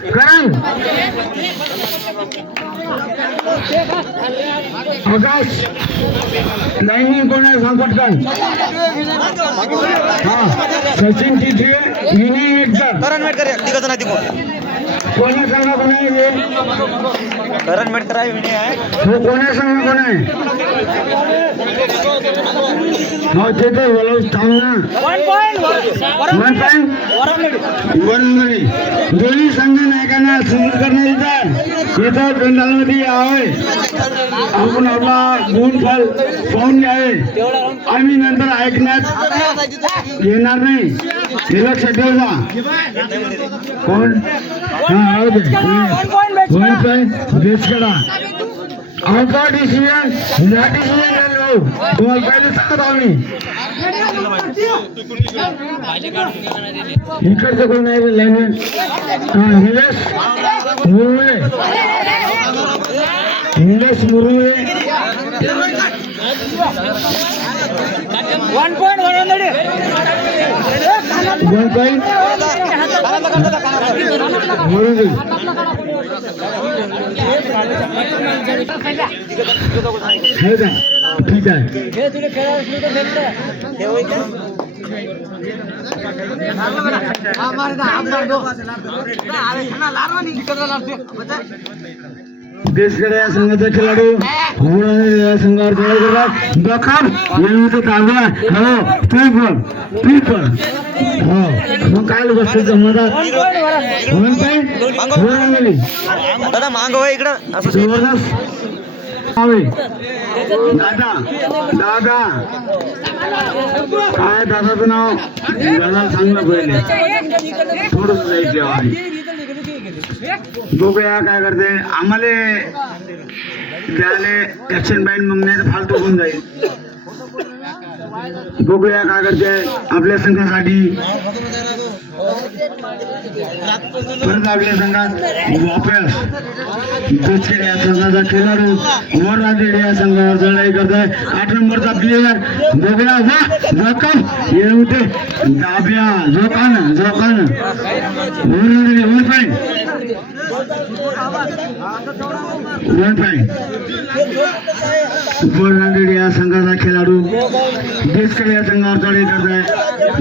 करण! आकाश lining कोण आहे सांग पटकन? हा सचिन तिथे विनय एकदा करण मेटकर तिघ जण आहे तिकडून कोणी सांगा कोण आहे हे? करण मेटकर आहे विनय आहे. हो कोण्या सांगा कोण आहे? हो ते बोलावं थांब ना. वन पॉईंट वरंगडी. दोन्ही संघ नायकांना समोर येतात. इथं पेंडालमध्ये यावे आपण आपला गुण फल पाहून घ्यावे. आम्ही नंतर ऐकण्यात येणार नाही. ರಿಲಕ್ಸ್ ಅಡ್ಡಲ್ಲ ಫೋನ್ ಹಾಂ ಹೌದು ಫೋನ್ ಪೇ ಬೇಸ್ಕಡ ಅವ್ಕ ಡಿಸಿಷನ್ ನಾ ಡಿಸಿಷನ್ ಫೋನ್ ಪೇಲಿ ಸಕ್ಕದಾವಿ इकडचं कोण आहे लाईन हां रिलेश मुळे निलेश मुरमुळे निलेश मुरमुळे वन पॉईंट वरंदडी वन पॉईंट मुरमुळे हे का ठीक आहे हे तुला खेळायला असली तर भेटतं देशकडे या संघाचा खेळाडू या संघावर खेळ करतात. दखल नेहमीचं तांबा. हो तू पण पण हो मग काय दादा मांग होय इकडं. असं जबरदस्त दादा दादा. काय दादाचं नाव? दादा सांग ना पहिले. थोडस जायचं आहे काय करते? आम्हाला द्यायला ऍक्शन बाईन मग नाही तर फालतू होऊन जाईल. बघूया काय करते? आपल्या संघासाठी. परत आपल्या संघात वापस दुसरे या संघाचा खेळाडू वर राजेड या संघावर चढाई करत आहे आठ नंबरचा प्लेयर बघूया वा जोकान येऊ ते दाब्या जोकान जोकान. वर वन पॉईंट वन पॉईंट या संघाचा खेळाडू देशकडे या संघावर चढाई करत आहे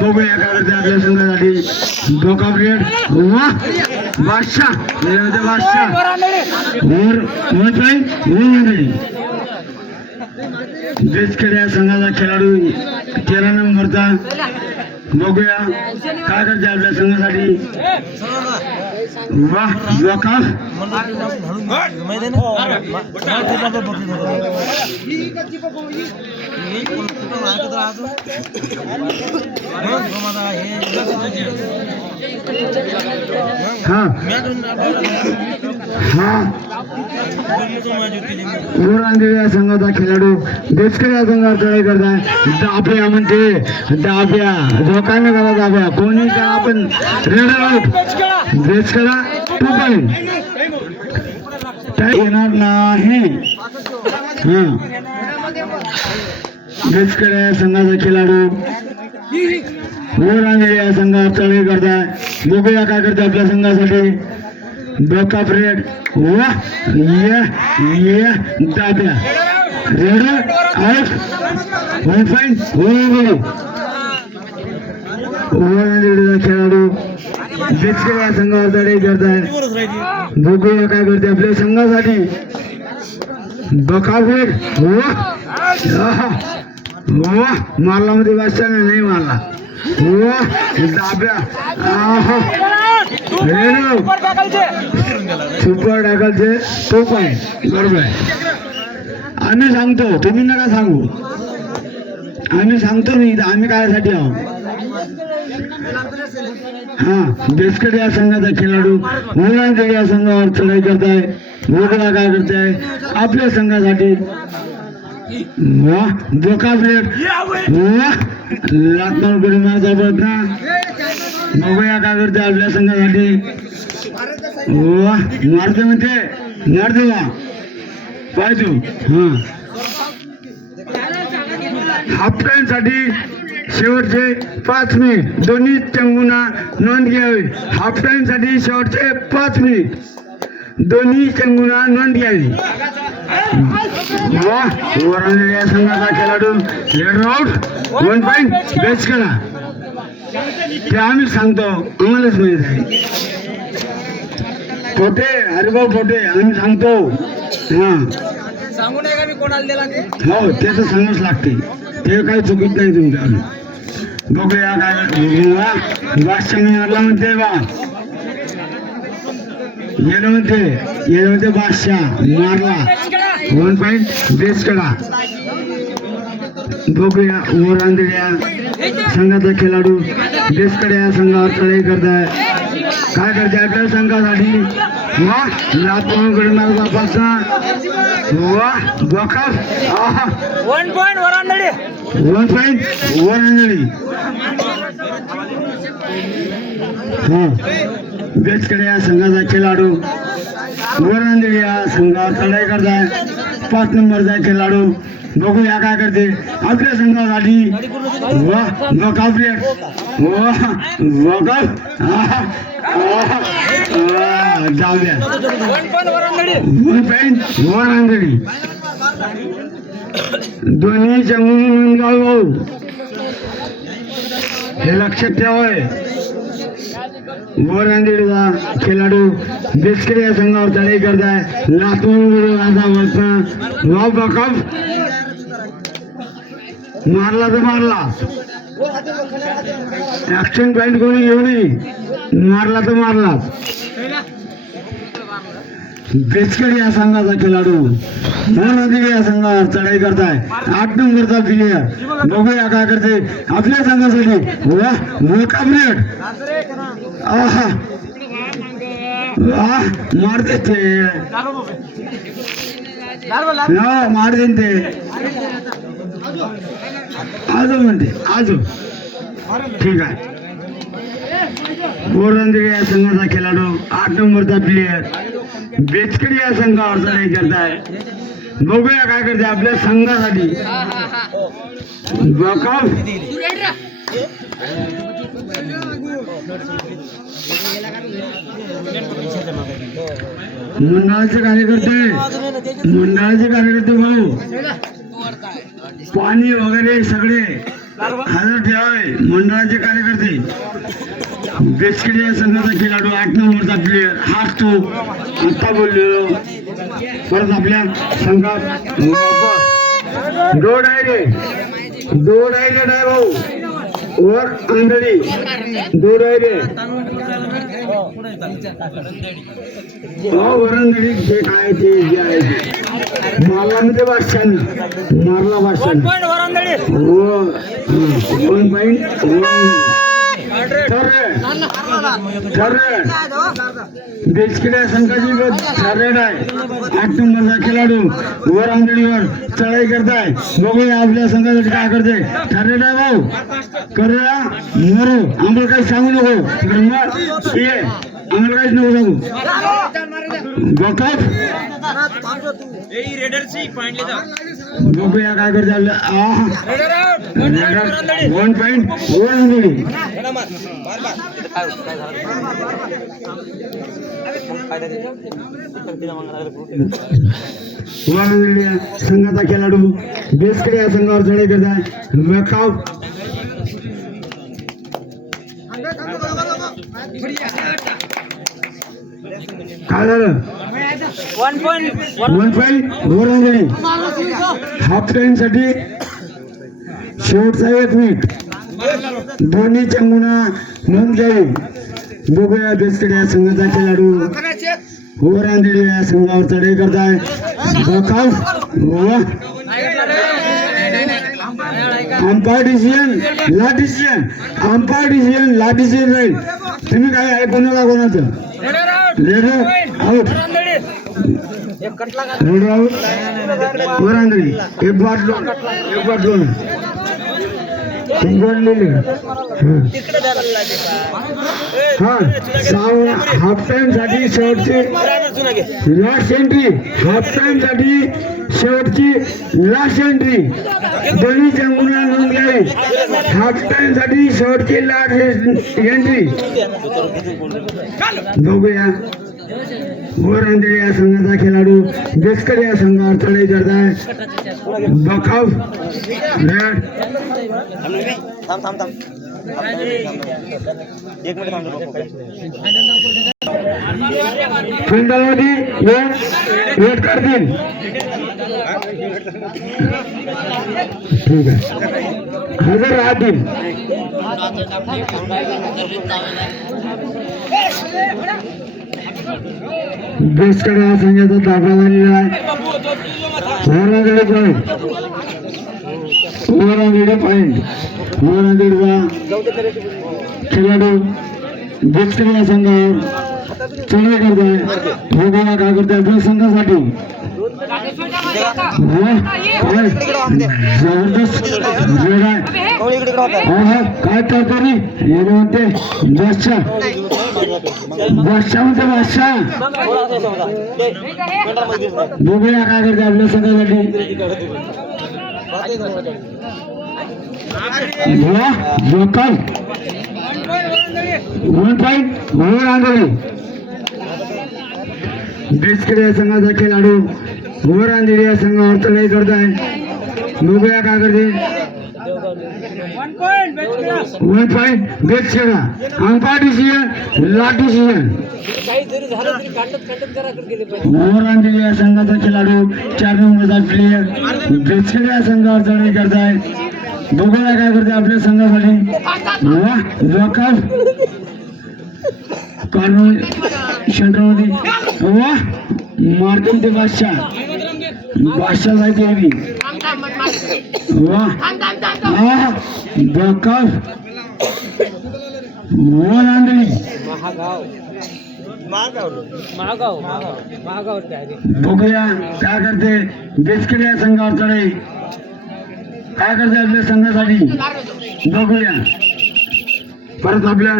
बघूया काय करते आपल्या संघासाठी धोका ब्रेड बादशाह येऊ ते बादशाह वर वन पॉईंट वन हंड्रेड देशकडे या संघाचा खेळाडू तेरा नंबरचा बघूया. काय करते आपल्या संघासाठी? वा वकाफ हा हा वर या संघाचा खेळाडू देशकडे या संघावर चढाई करताय दाब्या म्हणते दाब्या धोकाने करा दाब्या कोणी का आपण रेड आउट देशकडा टू पॉईंट येणार नाही हा. देशकडे हो या संघाचा खेळाडू वर या संघावर चढाई करताय. बघूया काय करते आपल्या संघासाठी. डोका फ्रेड वा. ये दाब्या रेड आउट वन फाईन हो, हो. हो खेळाडू देशकडे या संघावर चढाई करताय. बघूया काय करते आपल्या संघासाठी. बकाफेड वा. आहा. वा मध्ये वाचताना नाही मला. वा दाब्या. आहा. सुपर टाकलचे तो पण बरोबर आहे. आम्ही सांगतो तुम्ही नका सांगू. आम्ही सांगतो नाही तर आम्ही कायसाठी आहोत? हा देशकडे या संघाचा खेळाडू मुलांकडे या संघावर चढाई करताय मोगला काय करताय? आपल्या संघासाठी धोका प्लेट वा लातूरकडे माझा प्रयत्न बघूया काय करते आपल्या संघासाठी. वा मारते म्हणते. मारते हा हाफ टाइमसाठी शेवटचे पाच मिनिट. दोन्ही चंगुना नोंद घ्यावी. हाफ टाइमसाठी शेवटचे पाच मिनिट. दोन्ही चंगुना नोंद घ्यावी. या संघाचा खेळाडू आउट वन पॉईंट ते आम्ही सांगतो आम्हालाच माहीत आहे पोटे हरिभाऊ पोटे आम्ही सांगतो हा सांगू नये का मी कोणाला दिला ते हो ते तर सांगूच लागते ते काही चुकीत नाही तुमच्यावर बघूया काय वाटच्या मिळाला म्हणते बा गेलं म्हणते गेलं म्हणते बादशाह मारला. वन पॉईंट बेस करा. बघूया वर आंधळ्या संघाचा खेळाडू बेसकडे या संघावर चढाई करताय. काय करते आपल्या संघासाठी? वा लातूरकडे मार्ग वापरता वा आहा. वन पॉईंट वन पॉईंट आंधळी. हा. बेचकडे या संघाचा खेळाडू. वर या संघात चढाई करताय. पाच नंबरचा खेळाडू. बघूया काय करते. आपल्या संघात वा वकाफ वा जाऊ द्या. दोन्ही जंगली भाऊ. हे लक्षात ठेवाय वर खेळाडू बेसकडे या संघावर चढाई करताय लातूर राजा वरचा मारला तर मारला. ऍक्शन पॉईंट कोणी घेऊ नये मारला तर मारला. बेचकडी या संघाचा खेळाडू मोहनदिरी या संघावर चढाई करताय आठ नंबरचा प्लेयर बघूया काय करते. आपल्या संघासाठी. वा मोकाबरेट आहा. वा मारते ते. हा मारते ते. आजो म्हणते आजू. ठीक आहे. गोरंदरी या संघाचा खेळाडू आठ नंबरचा प्लेयर बेचकडी या संघावर चढाई करताय. बघूया काय करते आपल्या संघासाठी. बकाव मंडळाचे कार्यकर्ते मंडळाचे कार्यकर्ते भाऊ पाणी वगैरे सगळे हजर ठेवावे मंडळाचे कार्यकर्ते. बेचकडी या संघाचा खेळाडू आठ नंबरचा प्लेअर हाच तो आत्ता बोललेलो. परत आपल्या संघात. वापस आहे रे. डोड आहे डाय भाऊ. वर आंधळी दो डायरे हो वरंदळी जे काय ते जे आहे ते. मारला म्हणजे बादशान मारला बादशान पॉईंट वरांदडे हो. देशकिड्या पॉईंट ठररे संघाची आहे आठ नंबरचा खेळाडू वर आंधळीवर चढाई करताय बघूया आपल्या संघासाठी काय करते ठरेड आहे भाऊ करूया मरू आम्हाला काही सांगू नको ये आम्हाला काहीच नको सांगू बकफ बघूया काय करते आपल्या आहा वन पॉईंट वन आंधळी वागलेल्या संघाचा खेळाडू. बेसकडे या संघावर चढाई करताय वेखाव काय झालं? वन पॉईंट वन पॉईंट वर आंधळी हाफ टाइमसाठी शेवटचा एक मिनिट. दोन्ही चंगुना नोंद घ्यावी बघूया बेसकडे या संघाचा खेळाडू वर आंधळी या संघावर चढाई करताय. अंपायर डिसिजन ला डिसिजन अंपायर डिसिजन ला डिसिजन राहील. तुम्ही काय ऐकू नका कोणाचं? लेडर आउट एक कटला का लेडर आउट वर आंधळी एक बाट दोन एक बाट दोन गोडलेली हा सहा हाफ टाइमसाठी शेवटची लास्ट एंट्री हाफ टाइमसाठी शेवटची लास्ट एंट्री दोन्ही चंगुला नोंद घ्यावी हाफ टाइमसाठी शेवटची लास्ट एंट्री बघूया वर अंधेरी या संघाचा खेळाडू बेस्कर या संघावर चढाई करत आहे फिंडलमध्ये येऊन वेट करतील. ठीक आहे. हजर राहतील. बेस्कर या संघाचा दाखला झालेला आहे. ओव्हरऑल पॉईंट खेळाडू बेस्कर या संघावर चढाई करतोय. भोगाला काय करतोय. आपल्या संघासाठी. हा? जबरदस्त हा हा काय करतो रे हे म्हणते बादशाह बादशाह म्हणते बादशाह बघूया काय करते आपल्या सगळ्यासाठी. वा जोकर वन पॉईंट ओव्हर आंधळी बेस्कर या संघाचा खेळाडू ओव्हर आंधळी या संघावर चढाई करत आहे बघूया काय करते. वन पॉईंट पॉईंट बेस्कर अंपा डिसिजन लाट डिसिजन आंधळी या संघाचा खेळाडू चार नंबरचा प्लेयर बेस्कर या संघावर चढाई करत आहे बघूया काय करते आपल्या संघासाठी वा वॉकआउट कॉर्नर सेंटरमध्ये वा मारतील ते बादशाह. बादशाह जायचे हवी मोहन आंधळी महागाव महागाव महागाव. महागाव काय करते बेस्कर या संघावर चढे काय करते आपल्या संघासाठी बघूया परत आपल्या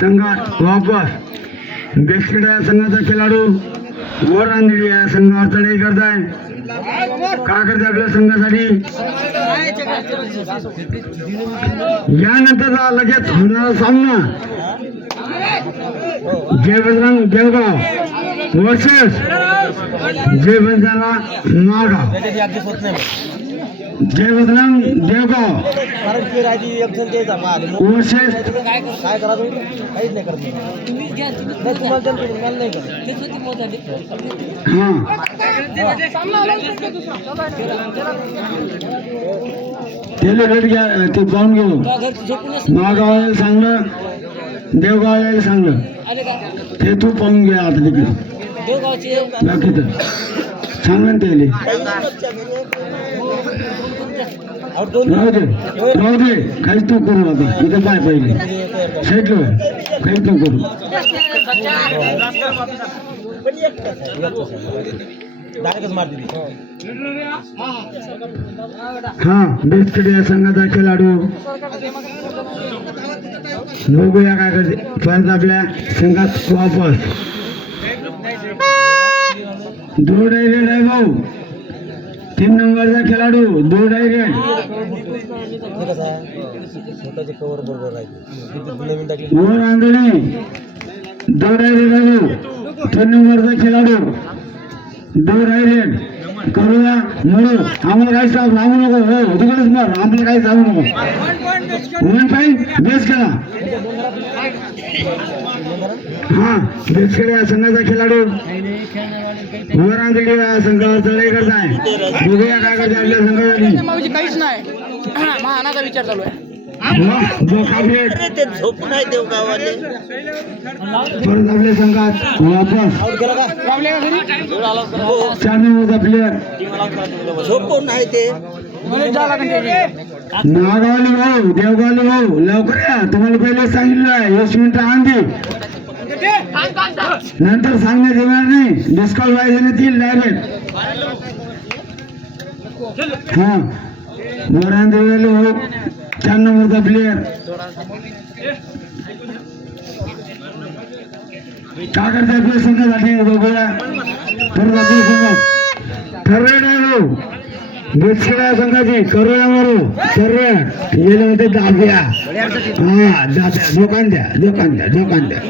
संघात वापस बेस्कर या संघाचा खेळाडू वर आंधळी या संघावर चढाई करताय काकडच्या आपल्या संघासाठी. यानंतरचा लगेच होणारा सामना. जयवंतराम जळगाव वर्सेस जयवंतराला नागाव जय बजरंग देवगाव वर्सेस काय करा? तुम्ही काहीच नाही करत. तुम्हीच घ्या नाही तुम्हाला जमतं, मला नाही करत. तेच होती मोजाली. हा. त्याला रेट घ्या ते पाहून घरची झोपूनच मागावाला सांगलं देवगावाला सांगलं. आले का? ते तू पाहून घ्या आता तिकडे. देवगावचे. बाकीचं सांगलं त्याले. राहू दे राहू दे. काहीच तू करू आता इथं पाय पहिले. साईडला काहीच तू करू हा बेस्टडी या संघाचा खेळाडू. बघूया काय करते. परत आपल्या संघात वापस. दो डायरेक्ट आहे भाऊ. तीन नंबरचा खेळाडू दो डायरेक्ट वर आंधळी दो डायरेक्ट तीन नंबरचा खेळाडू. दो डायरेक्ट करूया म्हणू आम्हाला काही सांगू सांगू नको हो तिकडेच मार आम्हाला काही सांगू नको. वन पॉईंट बेस करा हा बेस करा संघाचा खेळाडू. वर आंधळी या संघावर चढाई करताय. बघूया काय करते आपल्या संघासाठी काहीच नाही. महानाचा विचार चालू आहे. गावाले. परत आपल्या संघात वापस. चार नंबरचा झोपून नाही ते. नागावली भाऊ देवगावली भाऊ. लवकर या. तुम्हाला पहिले सांगितलं आहे. वीस मिनिटं आंधी नंतर सांगण्यात येणार नाही. डिस्कॉल व्हायचं येतील डायरेक्ट हा. वरान देवगावली भाऊ. चार नंबरचा प्लेयर काय करते आपल्या संघासाठी बघूया परत आपल्या संघात दुष्काळ संघाची करूया मारू सर्व गेले होते दाब्या हा दाब्या दुकान द्या दुकान द्या दुकान द्या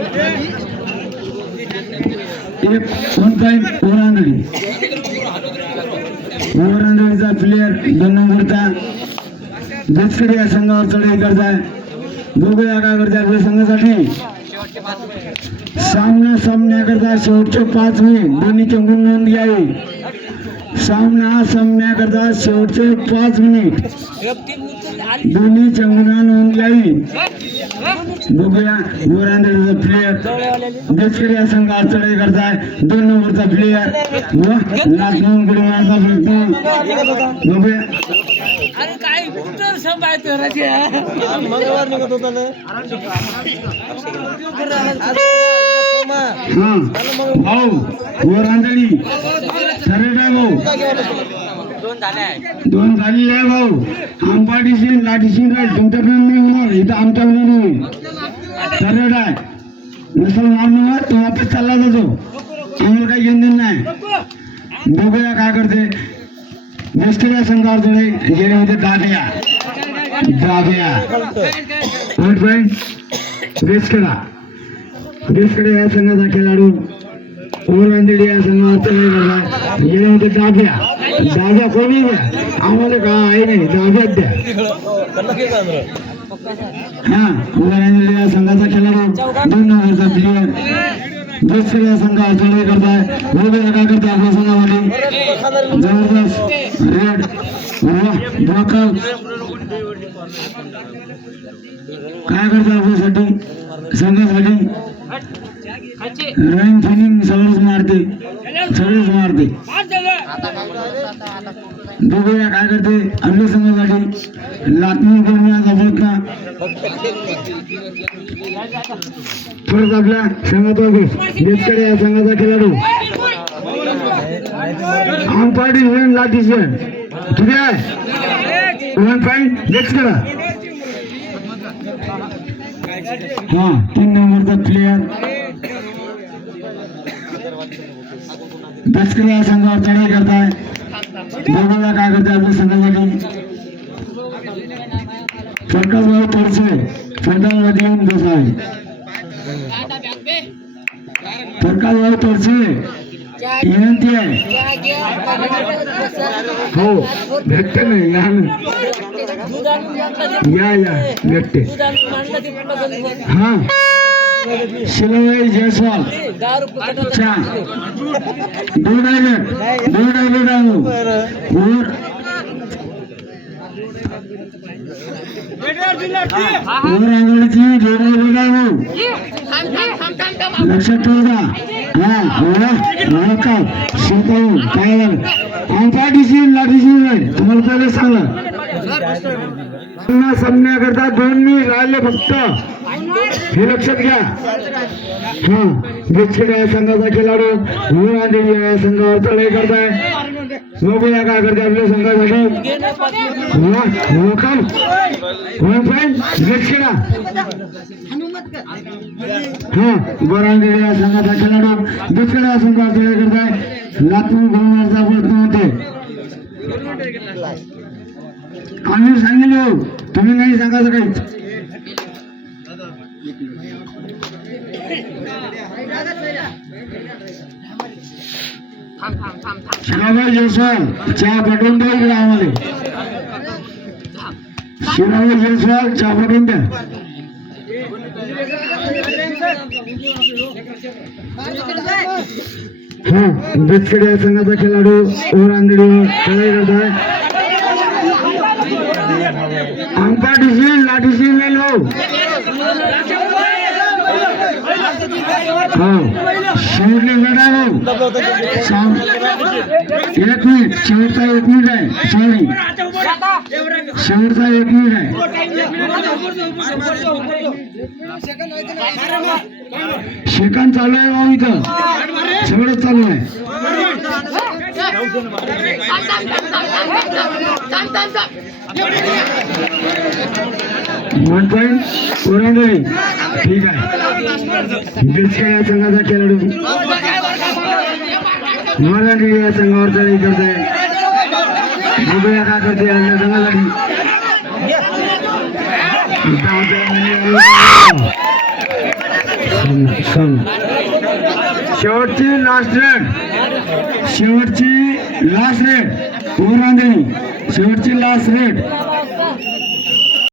एक वन पॉईंट ओरांगडी ओरांगडीचा प्लेयर दोन नंबरचा या संघावर चढाई करताय. दोघे आगा करते आपल्या संघासाठी. सामना सामन्याकरता शेवटचे पाच मिनिट दोन्ही चंगून नोंद घ्यावी. सामना सामन्याकरता शेवटचे पाच मिनिट दोन्ही चंगुना नोंद घ्यावी बघूया वरांद्रीचा प्लेयर देशकडे या संघात चढाई करताय दोन नंबरचा प्लेयर व लास्ट नोंद अरे काय कुठं सांभाळतो राजे मंगळवार निघत होता ना. हा। भाऊ वरांदळी ठरवलाय भाऊ दोन झालेले आहे भाऊ. आंबाडीशी लाटीशी राहील. तुमच्याकडे नाही इथं आमच्याकडे नाही आहे. नसल मारणार तो वापस चालला जातो आम्हाला काही घेऊन देणं नाही. बघूया काय करते. बेस्टच्या संघावर थोडे गेले होते दाब्या दाब्या पॉईंट पॉईंट बिस्कडे या संघाचा खेळाडू ओरांदिडी या संघावर गेले होते दाब्या दाब्या कोणी द्या? आम्हाला का आहे नाही. दाब्यात द्या. हा ओरांदिडी या संघाचा खेळाडू दोन नंबरचा प्लेअर बेस्टकडे या संघावर चढाई करताय. बघूया काय करताय आपल्या संघामध्ये. जबरदस्त. रेड वा काय करताय आपल्यासाठी? संघासाठी? रनिंग फिनिंग सगळंच मारते. सगळंच मारते. बघूया काय करते. अन्य संघासाठी लातमी करण्याचा प्रयत्न परत आपल्या संघाचा देशकडे या संघाचा खेळाडू. आमपाडी वन लाठी सेन किती आहे? वन पॉईंट नेक्स्ट करा. हा तीन नंबरचा प्लेयर दसकर या संघावर चढाई करताय. बघूया काय करताय आपल्या संघासाठी? प्रकाश भाऊ तोरसे प्रकाशमध्ये येऊन बसाय प्रकाश भाऊ तोरसे विनंती आहे. हो भेटते नाही लहान. या या भेटते हा. शिलवाई जयस्वाल. चा. दूध आले दूध आले. राहू और आंघोळीची जोड आले राहू लक्षात ठेवा. हा हो का शिकवू काय झालं तुम्हाला पहिले सांगलं सामन्याकरता दोन मिनिट राहिले फक्त. हे लक्षात घ्या. हा बेचखेड या संघाचा खेळाडू देवी या संघावर चढाई करताय. बघूया काय करते आपल्या संघासाठी वा वन पॉईंट बेचखेडा हा देवी या संघाचा खेळाडू. बेचखेड या संघावर चढाई करताय लातूर गोलमारचा प्रयत्न होते. आम्ही सांगितलं हो. तुम्ही नाही सांगायचं काहीच शिवाबाई जयस्वाल चहा पाठवून द्या इकडे आम्हाला. शिवाबाई जयस्वाल चहा पाठवून द्या. हा बेचखेड या संघाचा खेळाडू ओरांगडीवर चढाई करताय. अंपाटीशी लाटीशी मेलो. हो शेवटले लढावं साम एक मिनिट शेवटचा एक मिनिट आहे. सॉरी शेवटचा एक मिनिट आहे. सेकंद चालू आहे भाऊ इथं. सगळं चालू आहे. वन पॉईंट पुरंदरी. ठीक आहे. बिस्के या संघाचा खेळाडू? मराठी या संघावर तरी करते बघूया काय करते यांच्या संघासाठी. शेवटची लास्ट रेड शेवटची लास्ट रेड पुरंदरी. शेवटची लास्ट रेड